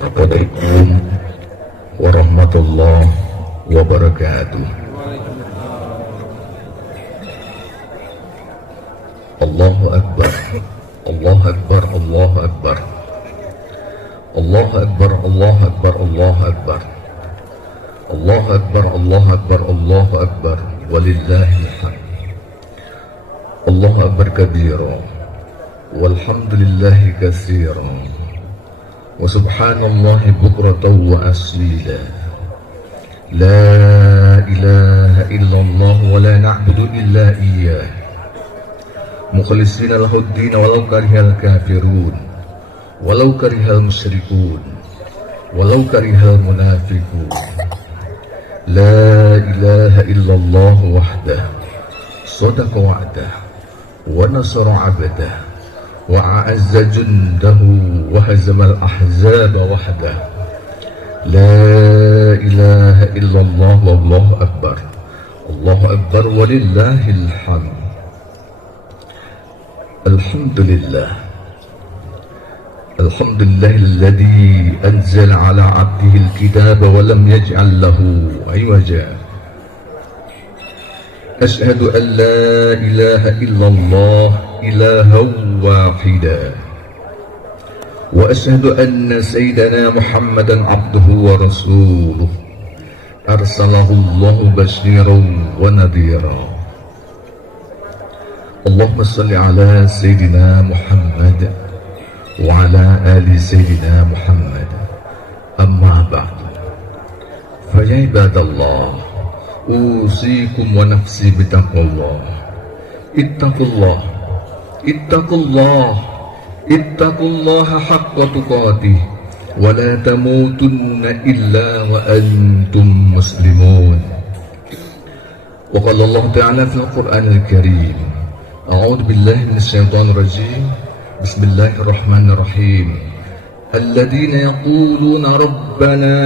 Assalamualaikum warahmatullahi wabarakatuh. Allahu Akbar, Allahu Akbar, Allahu Akbar, Allahu Akbar, Allahu Akbar, Allahu Akbar, Allahu Akbar, Allahu Akbar, Allahu Akbar, walillahil hamd. Allahu Akbar kabira, walhamdulillahi katsira, wa subhanallahi bukratan wa asila. La ilaha illallah wa la na'budu illa iyyah, mukhlisina lahuddin walau karihal kafirun, walau karihal musyrikun, walau karihal munafiqun. La ilaha illallah wahdah, sadaqa wa'dah, wa nasara 'abdah, wa a'azza jundahu, wa hazamal ahzaba wahdah. La ilaha illallah wallahu akbar. Allahu akbar walillahil hamd. Alhamdulillah. Alhamdulillahilladzi anzala ala 'abdihi al-kitaba wa lam yaj'al lahu 'iwaja. Ashhadu an la ilaha illallah ilahan wahida. Wa ashhadu anna sayyidana Muhammadan 'abduhu wa rasuluh. Arsalahu Allahu basyiran wa nadhira. Allahumma salli ala sayyidina Muhammad wa ala ali sayyidina Muhammad. Amma ba'du. Fa ya ibadallah, usikum wa nafsi bitaqwallah. Ittaqullah, ittaqullah, ittaqullaha haqqa tuqatih, wa la tamutunna illa wa antum muslimun. Wa qala Allah ta'ala fil Qur'anil Karim, a'udzu billahi minasy syaithanir rajim. Bismillahirrahmanirrahim. Alladzina yaquluna rabbana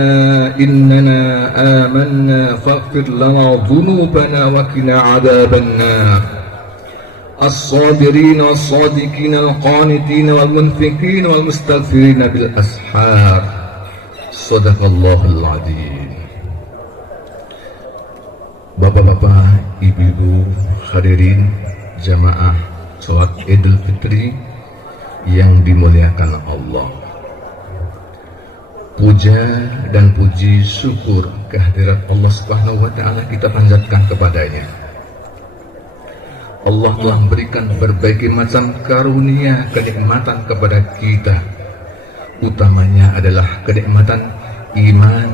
innana amanna faghfir lana dhunubana wa qina 'adzabannar. الصابرين والصادقين القانتين والمنفقين والمستغفرين بالأسحار. صدق الله العظيم. Bapak-bapak, ibu-ibu, hadirin jamaah sholat Idul Fitri yang dimuliakan Allah. Puja dan puji syukur kehadirat Allah Subhanahu wa Ta'ala kita panjatkan kepadanya. Allah telah memberikan berbagai macam karunia kenikmatan kepada kita. Utamanya adalah kenikmatan iman,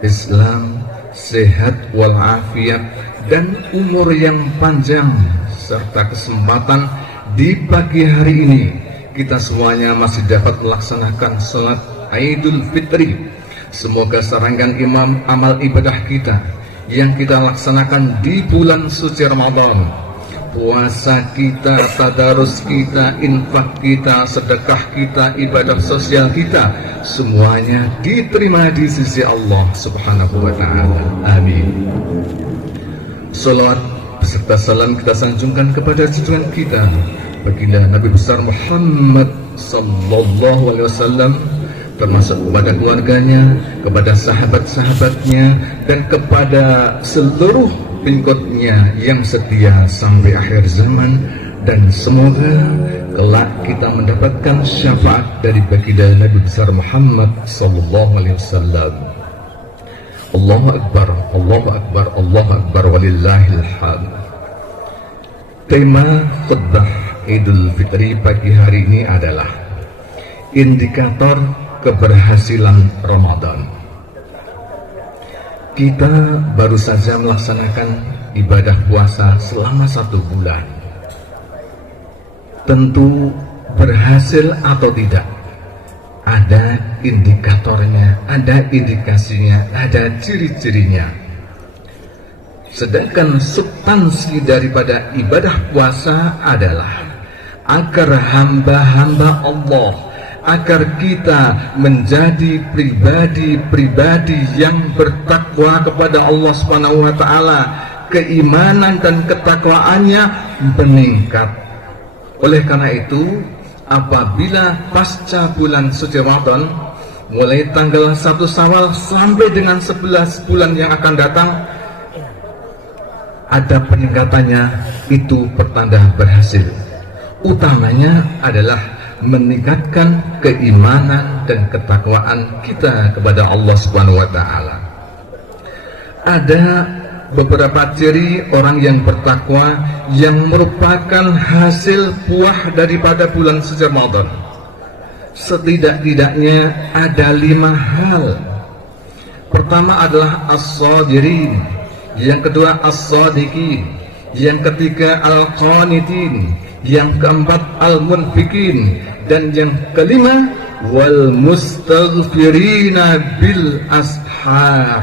Islam, sehat walafiat, dan umur yang panjang, serta kesempatan di pagi hari ini kita semuanya masih dapat melaksanakan salat Idul Fitri. Semoga serangkaian amal ibadah kita yang kita laksanakan di bulan suci Ramadan, puasa kita, tadarus kita, infak kita, sedekah kita, ibadah sosial kita, semuanya diterima di sisi Allah Subhanahu wa Ta'ala. Amin. Salawat beserta salam kita sanjungkan kepada junjungan kita, baginda Nabi besar Muhammad sallallahu alaihi wasallam, termasuk kepada keluarganya, kepada sahabat-sahabatnya, dan kepada seluruh pengikutnya yang setia sampai akhir zaman. Dan semoga kelak kita mendapatkan syafaat dari baginda Nabi besar Muhammad sallallahu alaihi wasallam. Allahu Akbar, Allahu Akbar, Allahu Akbar, walillahil hamd. Tema khutbah Idul Fitri pagi hari ini adalah indikator keberhasilan Ramadan. Kita baru saja melaksanakan ibadah puasa selama 1 bulan. Tentu berhasil atau tidak, ada indikatornya, ada indikasinya, ada ciri-cirinya. Sedangkan substansi daripada ibadah puasa adalah agar hamba-hamba Allah, agar kita menjadi pribadi-pribadi yang bertakwa kepada Allah Subhanahu wa Ta'ala, keimanan dan ketakwaannya meningkat. Oleh karena itu, apabila pasca bulan suci Ramadan, mulai tanggal 1 Syawal sampai dengan 11 bulan yang akan datang, ada peningkatannya, itu pertanda berhasil. Utamanya adalah meningkatkan keimanan dan ketakwaan kita kepada Allah Subhanahu wa taala. Ada beberapa ciri orang yang bertakwa yang merupakan hasil buah daripada bulan suci Ramadan. Setidak-tidaknya ada 5 hal. Pertama adalah as-sabirin, yang kedua as-sadiqin, yang ketiga al-qanitin, yang keempat al-munfikin, dan yang kelima wal mustaghfirina bil ashar.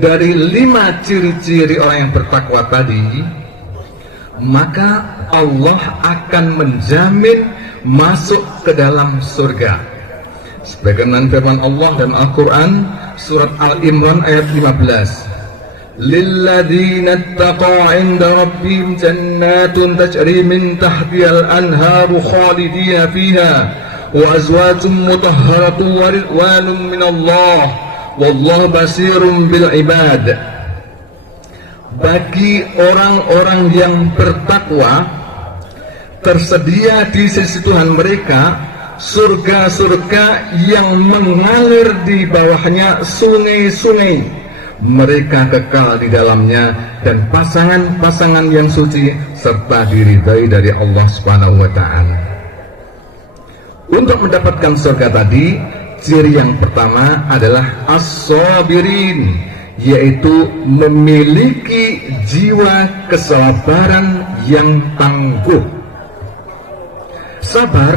Dari 5 ciri-ciri orang yang bertakwa tadi, maka Allah akan menjamin masuk ke dalam surga. Sebagaimana firman Allah dan Al-Quran, surat Al-Imran ayat 15, lilladzina ittaqaw 'inda rabbihim jannatun tajri min tahtihal anharu khalidina fiha wa azwajun mutahharatun wa ridwanun minallah wallahu basirun bil ibad. Bagi orang-orang yang bertakwa, tersedia di sisi Tuhan mereka surga-surga yang mengalir di bawahnya sungai-sungai. Mereka kekal di dalamnya dan pasangan-pasangan yang suci serta diridhai dari Allah Subhanahu wa taala. Untuk mendapatkan surga tadi, ciri yang pertama adalah as-sabirin, yaitu memiliki jiwa kesabaran yang tangguh. Sabar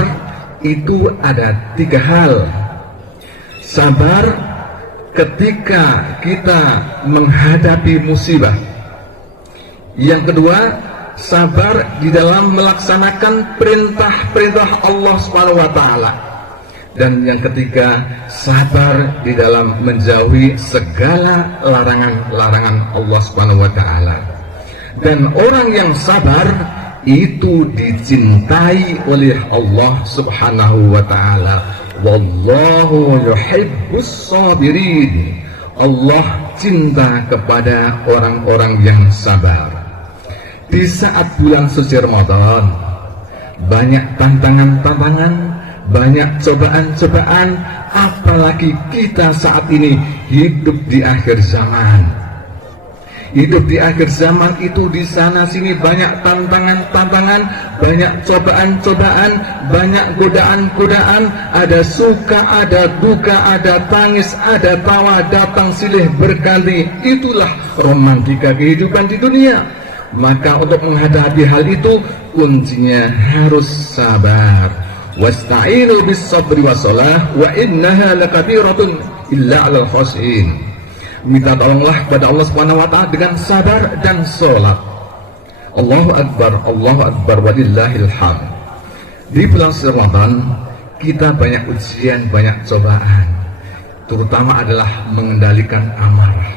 itu ada 3 hal. Sabar ketika kita menghadapi musibah. Yang kedua, sabar di dalam melaksanakan perintah-perintah Allah Subhanahu wa taala. Dan yang ketiga, sabar di dalam menjauhi segala larangan-larangan Allah Subhanahu wa taala. Dan orang yang sabar itu dicintai oleh Allah Subhanahu wa taala. Wallahu yuhibbus sabirin. Allah cinta kepada orang-orang yang sabar. Di saat bulan suci Ramadan, banyak tantangan-tantangan, banyak cobaan-cobaan, apalagi kita saat ini hidup di akhir zaman. Hidup di akhir zaman itu di sana sini banyak tantangan-tantangan, banyak cobaan-cobaan, banyak godaan-godaan, ada suka, ada duka, ada tangis, ada tawa, datang silih berganti. Itulah romantika kehidupan di dunia. Maka untuk menghadapi hal itu, kuncinya harus sabar. Wasta'inu bis sabri wassalah wa innaha lakabiratun illa 'alal khashin. Minta tolonglah kepada Allah Subhanahu wa taala dengan sabar dan salat. Allahu akbar walillahil hamd. Di bulan Ramadan kita banyak ujian, banyak cobaan. Terutama adalah mengendalikan amarah.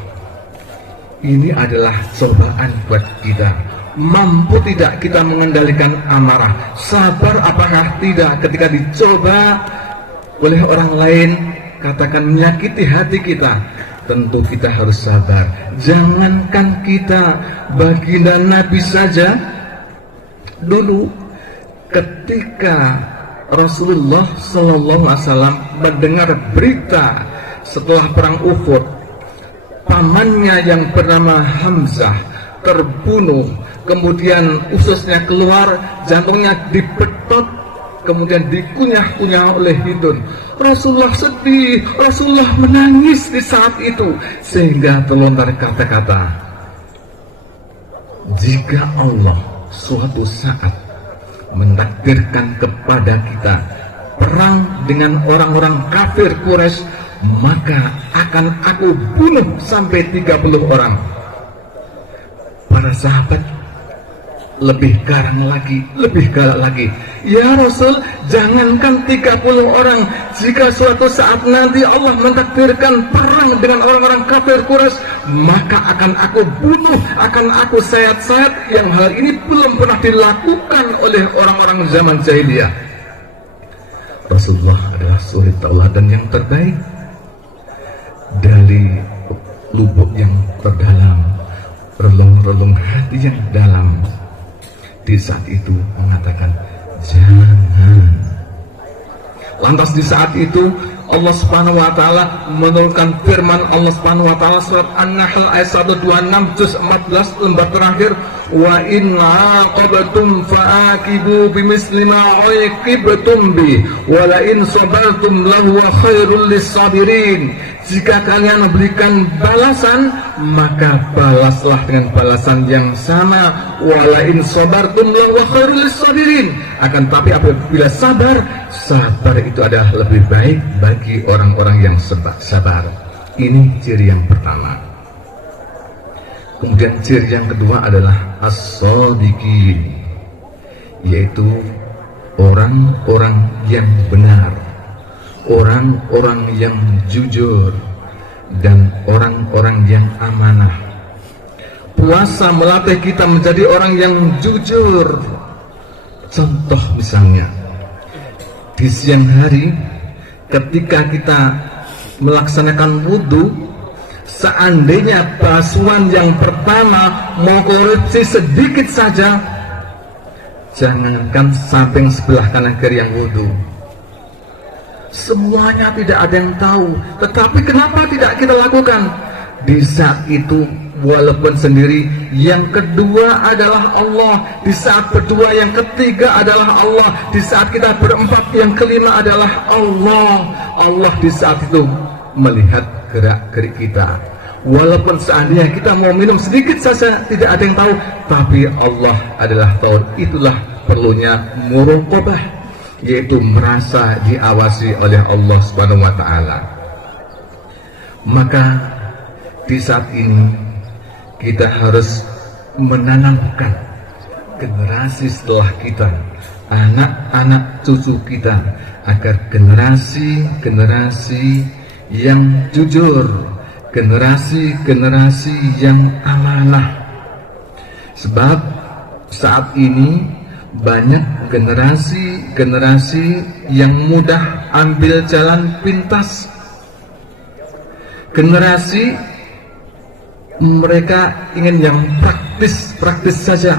Ini adalah cobaan buat kita. Mampu tidak kita mengendalikan amarah? Sabar apakah tidak ketika dicoba oleh orang lain, katakan menyakiti hati kita? Tentu kita harus sabar. Jangankan kita, baginda Nabi saja dulu ketika Rasulullah Sallallahu Alaihi Wasallam mendengar berita setelah perang Uhud, pamannya yang bernama Hamzah terbunuh, kemudian ususnya keluar, jantungnya dipetot, kemudian dikunyah-kunyah oleh hidung. Rasulullah sedih, Rasulullah menangis di saat itu, sehingga terlontar kata-kata, jika Allah suatu saat mentakdirkan kepada kita perang dengan orang-orang kafir Quraisy, maka akan aku bunuh sampai 30 orang. Para sahabat lebih garang lagi, lebih galak lagi. Ya Rasul, jangankan 30 orang, jika suatu saat nanti Allah mentakdirkan perang dengan orang-orang kafir Quraisy, maka akan aku bunuh, akan aku sayat-sayat, yang hal ini belum pernah dilakukan oleh orang-orang zaman jahiliyah. Rasulullah adalah suri tauladan yang terbaik. Dari lubuk yang terdalam, relung-relung hati yang dalam, di saat itu mengatakan jangan. Lantas di saat itu Allah Subhanahu wa taala menurunkan firman Allah Subhanahu wa taala surat An-Nahl ayat 126 juz 14 lembar terakhir, wa in aqabtum fa'aqibu bimisli ma uqibtum bi wa la in sabartum lahu khairul lisabirin. Jika kalian memberikan balasan, maka balaslah dengan balasan yang sama. Wa la in sabartum lahu khairul lisabirin. Akan tapi apabila sabar itu adalah lebih baik bagi orang-orang yang sabar. Ini ciri yang pertama. Kemudian ciri yang kedua adalah as-shadiqin, yaitu orang-orang yang benar, orang-orang yang jujur, dan orang-orang yang amanah. Puasa melatih kita menjadi orang yang jujur. Contoh misalnya, di siang hari ketika kita melaksanakan wudhu, seandainya basuhan yang pertama mau korupsi sedikit saja, jangankan samping sebelah kanan kiri yang wudhu, semuanya tidak ada yang tahu. Tetapi kenapa tidak kita lakukan? Di saat itu walaupun sendiri, yang kedua adalah Allah. Di saat berdua, yang ketiga adalah Allah. Di saat kita berempat, yang kelima adalah Allah. Allah di saat itu melihat gerak-gerik kita. Walaupun seandainya kita mau minum sedikit saja, tidak ada yang tahu, tapi Allah adalah tahu. Itulah perlunya muraqabah, yaitu merasa diawasi oleh Allah Subhanahu wa taala. Maka di saat ini kita harus menanamkan generasi setelah kita, anak-anak cucu kita, agar generasi-generasi yang jujur, generasi-generasi yang amanah. Sebab saat ini banyak generasi-generasi yang mudah ambil jalan pintas. Generasi mereka ingin yang praktis saja.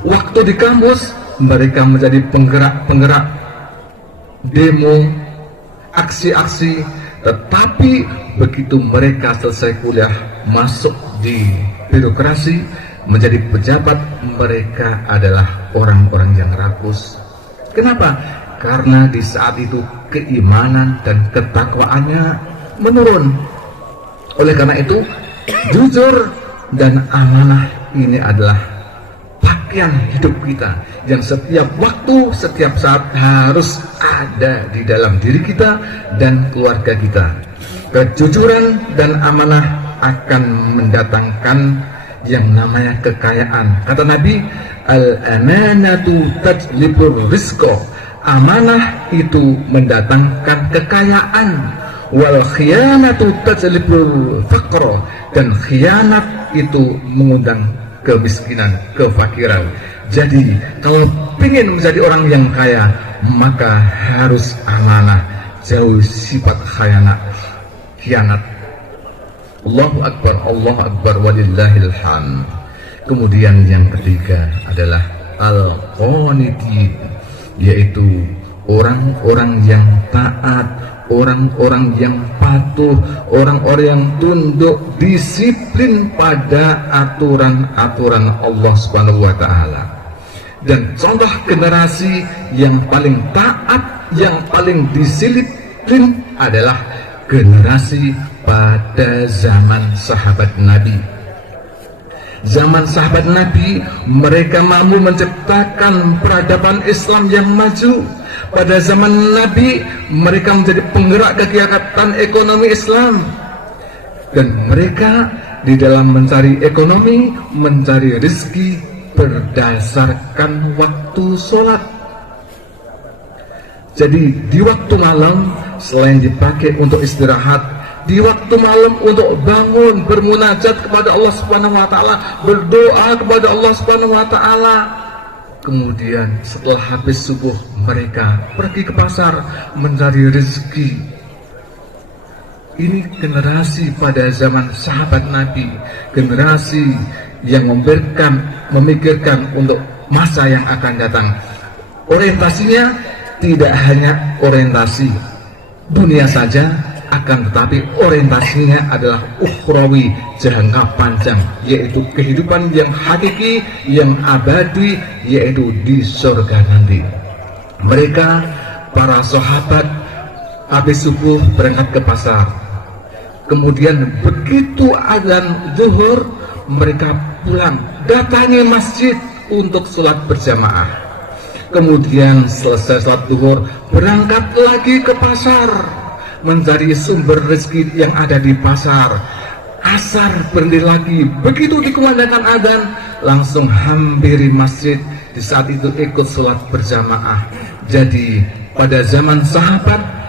Waktu di kampus mereka menjadi penggerak demo, aksi-aksi. Tetapi begitu mereka selesai kuliah, masuk di birokrasi, menjadi pejabat, mereka adalah orang-orang yang rakus. Kenapa? Karena di saat itu keimanan dan ketakwaannya menurun. Oleh karena itu, jujur dan amanah ini adalah pakaian hidup kita yang setiap waktu, setiap saat harus ada di dalam diri kita dan keluarga kita. Kejujuran dan amanah akan mendatangkan yang namanya kekayaan. Kata Nabi, al-amanatu tajlibur rizqa. Amanah itu mendatangkan kekayaan. Wal khiyanatu tajlibul faqra, dan khianat itu mengundang kemiskinan, kefakiran. Jadi kalau ingin menjadi orang yang kaya, maka harus amanah, jauh sifat khianat. Allahu Akbar walillahil hamd. Kemudian yang ketiga adalah al-qanitin, yaitu orang-orang yang taat, orang-orang yang patuh, orang-orang yang tunduk, disiplin pada aturan-aturan Allah Subhanahu wa taala. Dan contoh generasi yang paling taat, yang paling disiplin adalah generasi pada zaman sahabat Nabi. Zaman sahabat Nabi, mereka mampu menciptakan peradaban Islam yang maju. Pada zaman Nabi, mereka menjadi penggerak kegiatan ekonomi Islam. Dan mereka di dalam mencari ekonomi, mencari rezeki berdasarkan waktu sholat. Jadi di waktu malam, selain dipakai untuk istirahat, di waktu malam untuk bangun, bermunajat kepada Allah Subhanahu wa taala, berdoa kepada Allah Subhanahu wa taala. Kemudian setelah habis subuh mereka pergi ke pasar mencari rezeki. Ini generasi pada zaman sahabat Nabi, generasi yang memikirkan untuk masa yang akan datang. Orientasinya tidak hanya orientasi dunia saja, akan tetapi orientasinya adalah ukhrawi, jangka panjang, yaitu kehidupan yang hakiki, yang abadi, yaitu di surga nanti. Mereka, para sahabat, habis subuh berangkat ke pasar. Kemudian begitu azan zuhur, mereka pulang, datangi masjid untuk sholat berjamaah. Kemudian selesai sholat zuhur, berangkat lagi ke pasar, mencari sumber rezeki yang ada di pasar. Asar berhenti lagi, begitu dikumandangkan azan, langsung hampiri masjid. Di saat itu ikut sholat berjamaah. Jadi pada zaman sahabat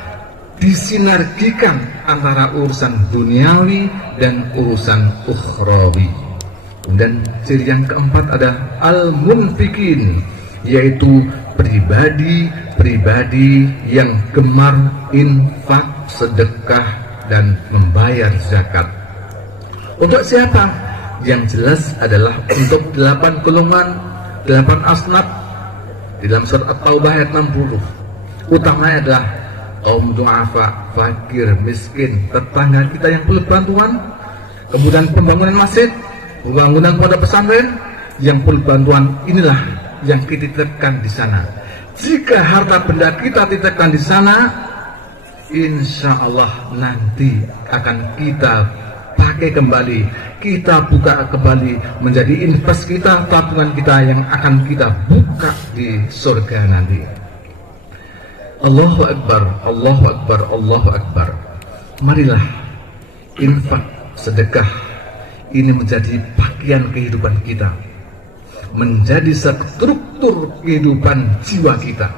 disinergikan antara urusan duniawi dan urusan ukhrawi. Dan ciri yang keempat ada al-munfikin, yaitu pribadi yang gemar infak, sedekah, dan membayar zakat. Untuk siapa? Yang jelas adalah untuk 8 golongan, 8 asnaf di dalam surat At-Taubah ayat 60. Utamanya adalah kaum du'afa, fakir, miskin, tetangga kita yang perlu bantuan. Kemudian pembangunan masjid, pembangunan pondok pesantren yang perlu bantuan, inilah yang kita titipkan di sana. Jika harta benda kita titipkan di sana, insya Allah nanti akan kita pakai kembali, kita buka kembali menjadi invest kita, tabungan kita yang akan kita buka di surga nanti. Allahu Akbar, Allahu Akbar, Allahu Akbar. Marilah infak, sedekah ini menjadi bagian kehidupan kita, menjadi struktur kehidupan jiwa kita.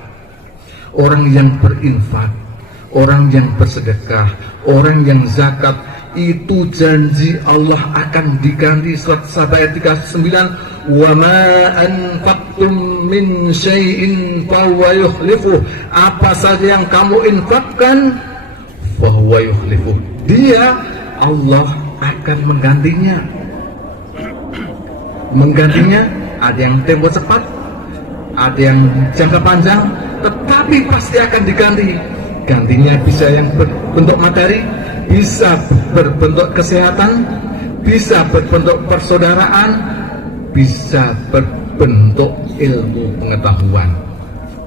Orang yang berinfak, orang yang bersedekah, orang yang zakat, itu janji Allah akan diganti. Surat Sabah ayat 39, wa ma anfaqtum min syai'in fahuwa yukhlifuh. Apa saja yang kamu infakkan, fahuwa yukhlifuh, dia Allah akan menggantinya. Ada yang tempo cepat, ada yang jangka panjang, tetapi pasti akan diganti. Gantinya bisa yang berbentuk materi, bisa berbentuk kesehatan, bisa berbentuk persaudaraan, bisa berbentuk ilmu pengetahuan.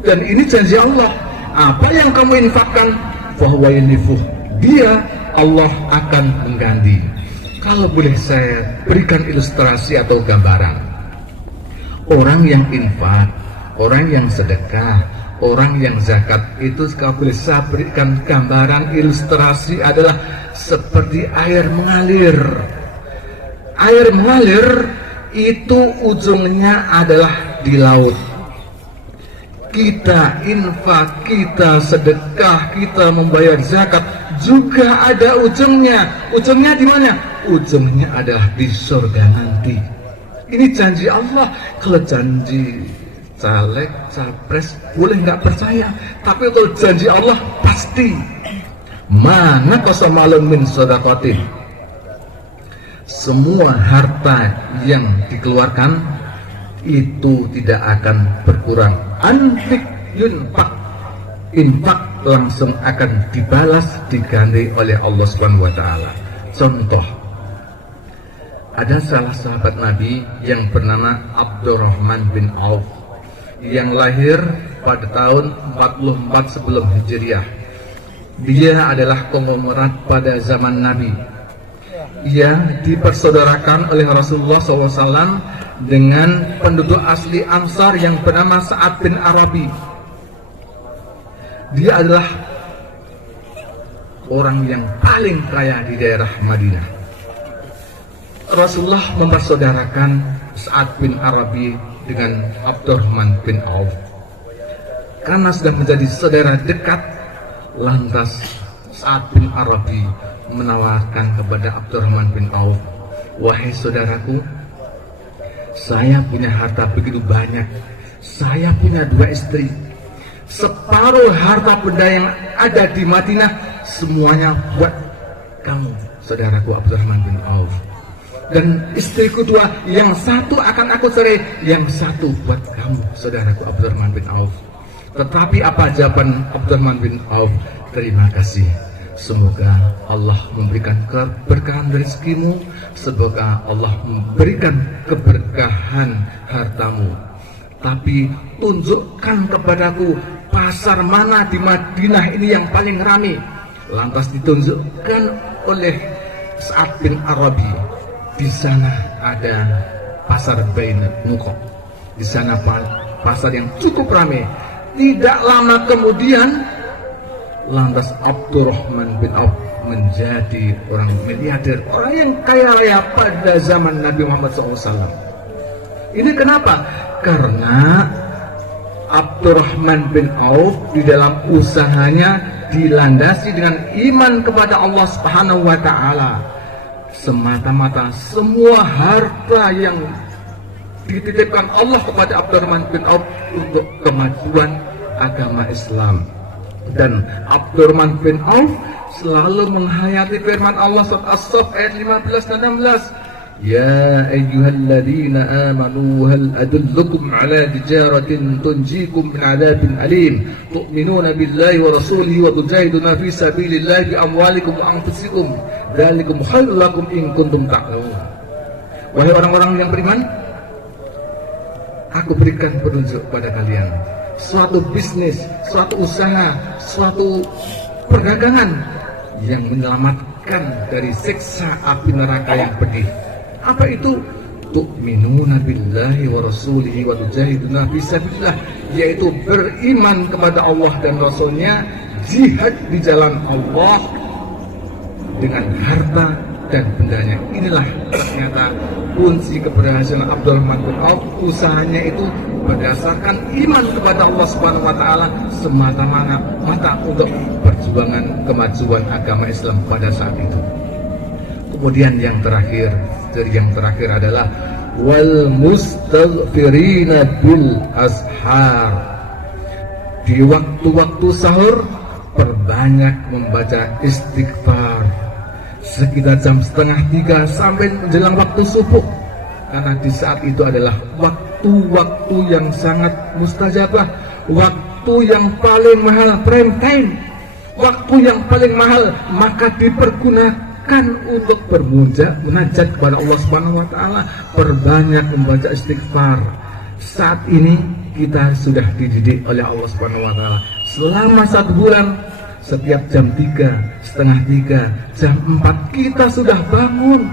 Dan ini janji Allah. Apa yang kamu infakkan, fahuwa yukhlifuh, dia Allah akan mengganti. Kalau boleh saya berikan ilustrasi atau gambaran, orang yang infak, orang yang sedekah, orang yang zakat, itu kalau boleh saya berikan gambaran ilustrasi adalah seperti air mengalir. Air mengalir itu ujungnya adalah di laut. Kita infak, kita sedekah, kita membayar zakat juga ada ujungnya. Ujungnya di mana? Ujungnya adalah di surga nanti. Ini janji Allah. Kalau janji caleg, capres boleh nggak percaya, tapi kalau janji Allah pasti. Mana qasamalun min shadaqatin, semua harta yang dikeluarkan itu tidak akan berkurang. Anfik yunfak, infak langsung akan dibalas, diganti oleh Allah Subhanahu wa taala. Contoh, ada salah sahabat Nabi yang bernama Abdurrahman bin Auf yang lahir pada tahun 44 sebelum Hijriah. Dia adalah konglomerat pada zaman Nabi. Ia dipersaudarakan oleh Rasulullah SAW dengan penduduk asli Ansar yang bernama Sa'ad bin Arabi. Dia adalah orang yang paling kaya di daerah Madinah. Rasulullah mempersaudarakan Sa'ad bin Arabi dengan Abdurrahman bin Auf. Karena sudah menjadi saudara dekat, lantas Sa'ad bin Arabi menawarkan kepada Abdurrahman bin Auf, wahai saudaraku, saya punya harta begitu banyak, saya punya 2 istri. Separuh harta benda yang ada di Madinah semuanya buat kamu, saudaraku Abdurrahman bin Auf. Dan istriku 2, yang satu akan aku cerai, yang satu buat kamu, saudaraku Abdurrahman bin Auf. Tetapi apa jawaban Abdurrahman bin Auf? Terima kasih. Semoga Allah memberikan keberkahan rezekimu, semoga Allah memberikan keberkahan hartamu. Tapi tunjukkan kepadaku pasar mana di Madinah ini yang paling ramai. Lantas ditunjukkan oleh Sa'ad bin Arabi. Di sana ada pasar Bain Nuqab. Di sana pasar yang cukup ramai. Tidak lama kemudian, lantas Abdurrahman bin Auf menjadi orang miliarder, orang yang kaya raya pada zaman Nabi Muhammad SAW. Ini kenapa? Karena Abdurrahman bin Auf di dalam usahanya dilandasi dengan iman kepada Allah Subhanahu wa Ta'ala. Semata-mata semua harta yang dititipkan Allah kepada Abdurrahman bin Auf untuk kemajuan agama Islam. Dan Abdurrahman bin Auf selalu menghayati firman Allah surat As-Saff ayat 15 dan 16. Ya ayyuhalladzina amanu hal adullukum ala tijaratin tunjikum min adabin alim tu'minuna billahi wa rasulihi wa tujahiduna fi sabilillahi bi amwalikum wa anfusikum dzalikum khairul lakum in kuntum ta'lamun. Wahai orang-orang yang beriman, aku berikan petunjuk pada kalian, suatu bisnis, suatu usaha, suatu perdagangan yang menyelamatkan dari siksa api neraka yang pedih. Apa itu? Tu'minuna billahi wa rasulihi wa tujahiduna fi sabilillah, yaitu beriman kepada Allah dan Rasulnya, jihad di jalan Allah dengan harta dan bendanya. Inilah ternyata kunci keberhasilan Abdurrahman bin Auf. Usahanya itu berdasarkan iman kepada Allah Subhanahu wa Ta'ala semata-mata untuk perjuangan kemajuan agama Islam pada saat itu. Kemudian yang terakhir adalah wal mustaghfirina bil ashar. Di waktu-waktu sahur perbanyak membaca istighfar sekitar jam 2:30 sampai menjelang waktu subuh, karena di saat itu adalah waktu-waktu yang sangat mustajabah, waktu yang paling mahal, prime time, waktu yang paling mahal, maka dipergunakan untuk munajat kepada Allah Subhanahu wa Ta'ala, perbanyak membaca istighfar. Saat ini kita sudah dididik oleh Allah Subhanahu wa Ta'ala selama 1 bulan, setiap jam 3, 2:30, jam 4 kita sudah bangun.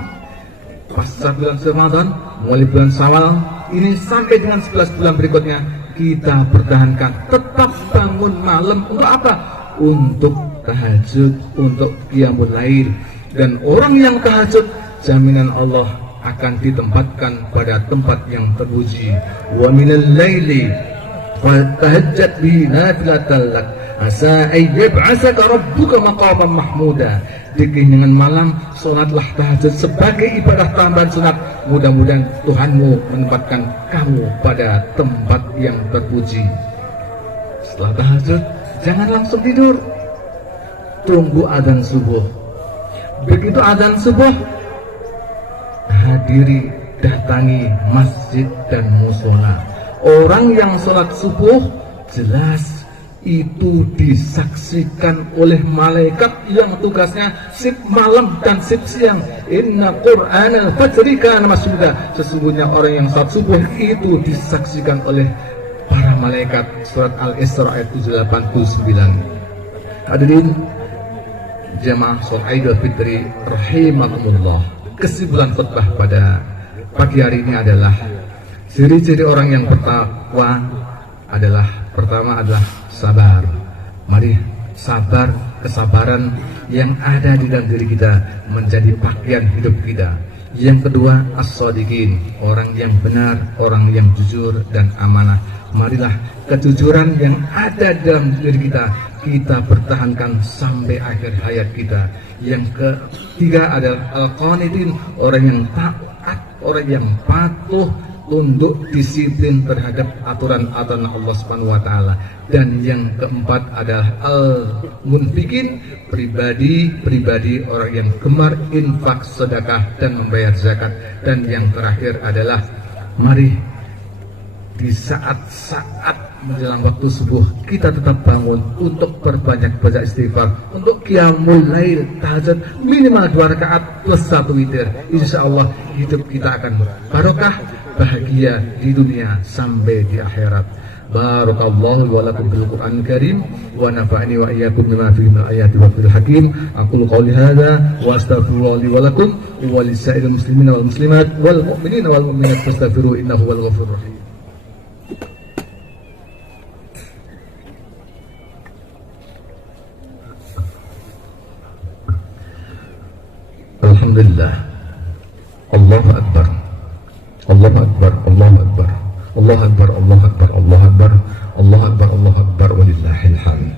Pas bulan Ramadan, mulai bulan Syawal ini sampai dengan 11 bulan berikutnya, kita pertahankan tetap bangun malam. Untuk apa? Untuk tahajud, untuk qiyamul lail. Dan orang yang tahajud, jaminan Allah akan ditempatkan pada tempat yang terpuji. Wa minal laili fatahajjat bihi nafilatan lak asa ay yab'asaka rabbuka maqaman mahmuda. Di keheningan malam, salatlah tahajud sebagai ibadah tambahan sunat. Mudah-mudahan Tuhanmu menempatkan kamu pada tempat yang terpuji. Setelah tahajud, jangan langsung tidur, tunggu adzan subuh. Begitu adzan subuh, hadiri, datangi masjid dan musola. Orang yang sholat subuh jelas itu disaksikan oleh malaikat yang tugasnya sip malam dan sip siang. Inna Qur'anal fajri kana mashhuda. Sesungguhnya orang yang sholat subuh itu disaksikan oleh para malaikat. Surat Al-Isra ayat 789. Hadirin jamaah sholat Idul Fitri rahimakumullah. Kesimpulan khutbah pada pagi hari ini adalah ciri-ciri orang yang bertakwa adalah, pertama adalah sabar. Mari sabar, kesabaran yang ada di dalam diri kita menjadi pakaian hidup kita. Yang kedua, as-shadiqin, orang yang benar, orang yang jujur dan amanah. Marilah kejujuran yang ada dalam diri kita pertahankan sampai akhir hayat kita. Yang ketiga adalah al-qanitin, orang yang taat, orang yang patuh tunduk disiplin terhadap aturan-aturan Allah Subhanahu wa taala. Dan yang keempat adalah al-munfikin, pribadi orang yang gemar infak, sedekah dan membayar zakat. Dan yang terakhir adalah mari di saat-saat menjelang waktu subuh kita tetap bangun untuk perbanyak baca istighfar, untuk qiyamul lail, tahajud minimal 2 rakaat plus 1 witir. Insyaallah hidup kita akan barokah, bahagia di dunia sampai di akhirat. Barakallahu wa lakum bil Qur'an karim wa nafa'ani wa iyyakum bima fihi min ayati wa fil hakim. Aqulu qawli hadza wa astaghfirullah li wa lakum wa lisa'iril muslimina wal muslimat wal mu'minina wal mu'minat fastaghfiruhu innahu wal ghafurur rahim. Alhamdulillah. Allahu Akbar. Allahu Akbar. Allahu Akbar. Allahu Akbar. Allahu Akbar. Allahu Akbar. Allahu Akbar. Allahu Akbar walillahil hamd.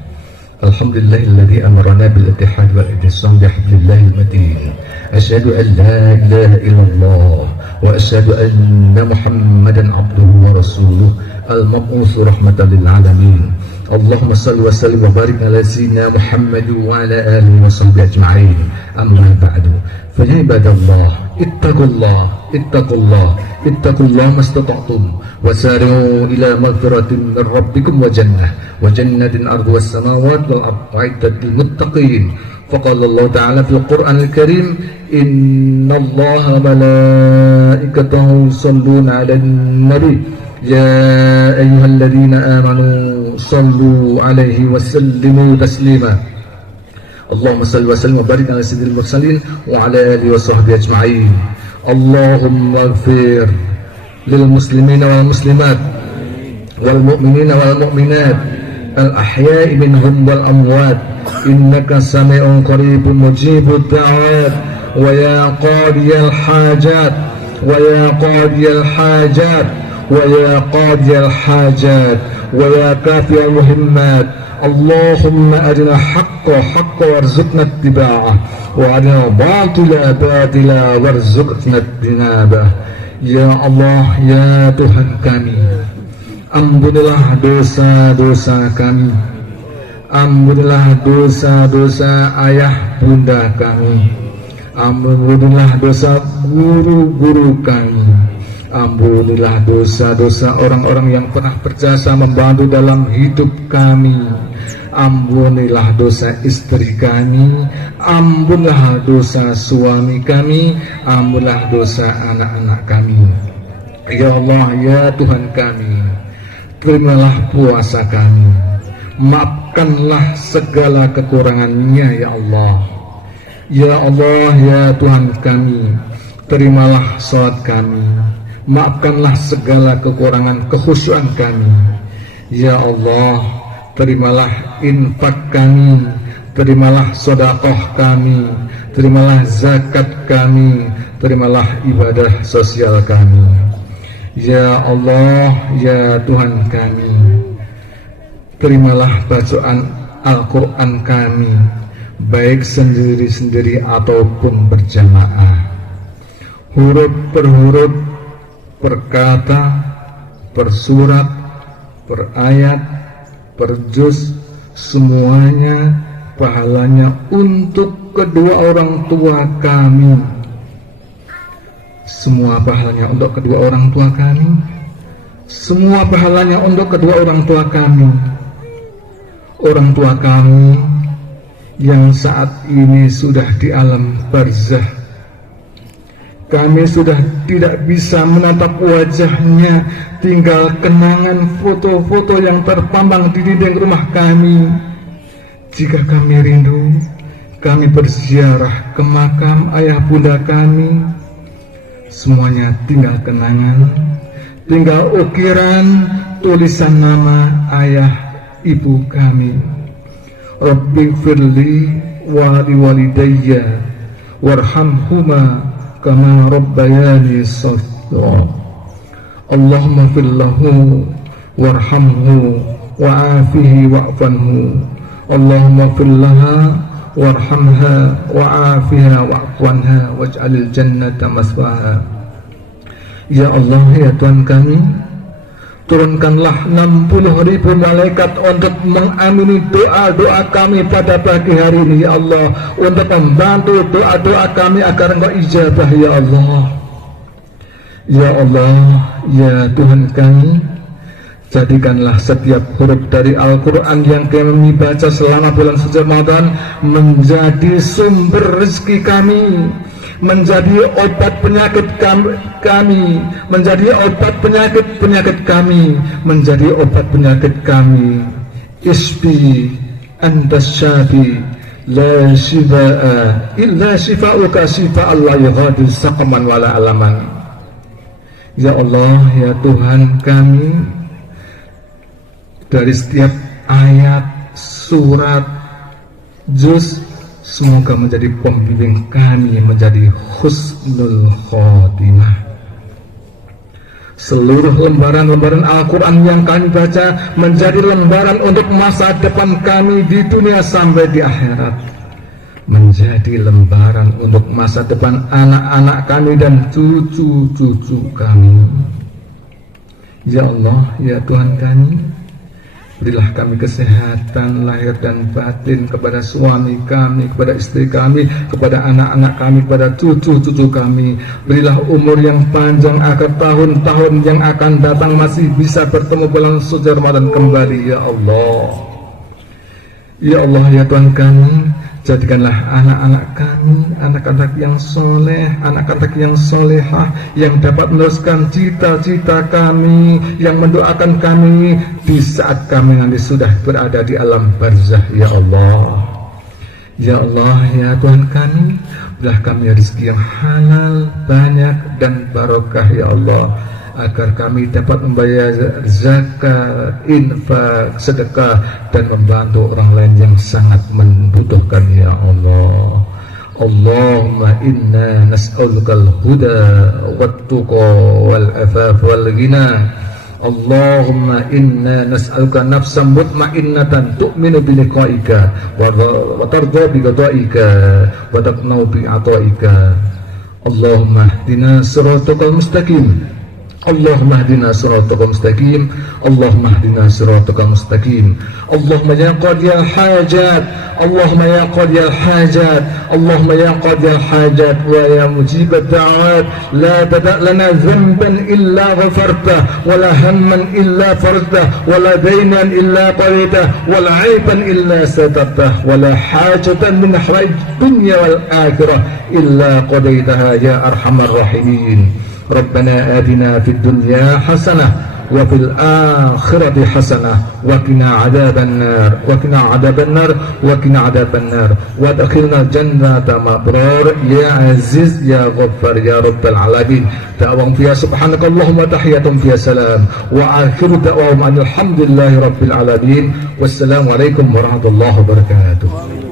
Alhamdulillahilladzi amarna bil ittihad wal ittisam bi hablillahil matin. Asyhadu an la ilaha illallah wa asyhadu anna Muhammadan abduhu wa rasuluh al-mab'uts rahmatan lil alamin. Allahumma salli wa sallim wa barik ala sayyidina Muhammad wa ala alihi wa sahbihi ajma'in. Amma ba'du. Fa ya ibadallah, ittaqullah mastata'tum wasari'u ila maghfiratin min rabbikum wa jannatin arduha as-samawati wal ardu u'iddat lil muttaqin. Faqala Allah ta'ala fil Qur'anil Karim, innallaha malaikatahu yusholluna 'alan nabi ya ayyuhalladzina amanu sallu 'alaihi wa sallimu taslima. Allahumma salli wa sallim wa barik ala sayyidil mursalin wa ala alihi wa sahbihi ajma'in. Allahumma ighfir lil muslimina wal muslimat wal mu'minina wal mu'minat al ahya'i minhum wal amwat innaka sami'un qaribun mujibud da'awat wa ya qadiyal hajat wa ya qadiyal hajat wa ya qadiyal hajat wa ya kafiyal muhimmat. Allahumma arina haqqa warzuqna ittiba'ah wa arina batila warzuqna ijtinabah. Ya Allah, ya Tuhan kami, ampunilah dosa-dosa kami, ampunilah dosa-dosa ayah bunda kami, ampunilah dosa guru-guru kami, ampunilah dosa-dosa orang-orang yang pernah berjasa membantu dalam hidup kami, ampunilah dosa istri kami, ampunilah dosa suami kami, ampunilah dosa anak-anak kami. Ya Allah, ya Tuhan kami, terimalah puasa kami, maafkanlah segala kekurangannya ya Allah. Ya Allah, ya Tuhan kami, terimalah salat kami, maafkanlah segala kekurangan kekhusyuan kami. Ya Allah, terimalah infak kami, terimalah sedekah kami, terimalah zakat kami, terimalah ibadah sosial kami. Ya Allah, ya Tuhan kami, terimalah bacaan Al-Quran kami, baik sendiri-sendiri ataupun berjamaah, huruf per huruf, per kata, per surat, per ayat, per juz, semuanya pahalanya untuk kedua orang tua kami. Semua pahalanya untuk kedua orang tua kami. Semua pahalanya untuk kedua orang tua kami. Orang tua kami yang saat ini sudah di alam barzah. Kami sudah tidak bisa menatap wajahnya, tinggal kenangan foto-foto yang terpampang di dinding rumah kami. Jika kami rindu, kami berziarah ke makam ayah bunda kami. Semuanya tinggal kenangan, tinggal ukiran tulisan nama ayah ibu kami. Rabbi firli wa liwalidayya warhamhuma kama rabbayani shaghira. Allahumma fillahu warhamhu wa'afihi wa'fanhu. Allahumma fillaha warhamha wa'afiha wa'fanha waj'alil jannata maswaha. Ya Allah, ya Tuhan kami, turunkanlah 60.000 malaikat untuk mengamini doa-doa kami pada pagi hari ini, ya Allah, untuk membantu doa-doa kami agar Engkau ijabah, ya Allah. Ya Allah, ya Tuhan kami, jadikanlah setiap huruf dari Al-Quran yang kami baca selama bulan suci Ramadan menjadi sumber rezeki kami, menjadi obat penyakit kami, menjadi obat penyakit kami, menjadi obat penyakit kami. Isbi antas syafi la shifaa illa shifauka shifa Allah yughadiru saqaman wala alaman. Ya Allah, ya Tuhan kami, dari setiap ayat, surat, juz, semoga menjadi pembimbing kami menjadi husnul khotimah. Seluruh lembaran-lembaran Al-Quran yang kami baca menjadi lembaran untuk masa depan kami di dunia sampai di akhirat, menjadi lembaran untuk masa depan anak-anak kami dan cucu-cucu kami. Ya Allah, ya Tuhan kami, berilah kami kesehatan lahir dan batin kepada suami kami, kepada istri kami, kepada anak-anak kami, kepada cucu-cucu kami. Berilah umur yang panjang agar tahun-tahun yang akan datang masih bisa bertemu bulan suci Ramadan kembali, ya Allah. Ya Allah, ya Tuhan kami, jadikanlah anak-anak kami anak-anak yang soleh, anak-anak yang solehah, yang dapat meneruskan cita-cita kami, yang mendoakan kami di saat kami nanti sudah berada di alam barzah, ya Allah. Ya Allah, ya Tuhan kami, berilah kami rezeki yang halal, banyak dan barokah, ya Allah, agar kami dapat membayar zakat, infak, sedekah, dan membantu orang lain yang sangat membutuhkan, ya Allah. Allahumma inna nas'alukal huda wat-tuqa wal-afaf wal-ghina. Allahumma inna nas'aluka nafsan mutmainnatan tu'minu bi liqa'ika wa tarda bi qada'ika wa taqna'u bi 'ata'ika. Allahumma hdina siratal mustaqim. Allahumma hdina siratal mustaqim. Allahumma hdina siratal mustaqim. Allahumma ya qadiyal hajat, Allahumma ya qadiyal hajat, Allahumma ya qadiyal hajat wa ya mujibad da'awat, la tada' lana dhanban illa ghafartah, wa la hamman illa farajtah, wa la daynan illa qadaytah, wa la 'aiban illa satartah, wa la hajatan min hawaij dunya wal akhirah illa qadaytaha ya arhamar rahimin. Rabbana atina fid dunya hasanah wa fil akhirati hasanah wa qina adzabannar wa qina adzabannar wa qina adzabannar wa adkhilna jannata mabrar ya aziz ya ghaffar ya rabbal alamin. Da'wahum fiha subhanakallahumma tahiyatum fiha salam wa akhiru da'wahum alhamdulillahi rabbil alamin. Wassalamu alaikum warahmatullahi wabarakatuh.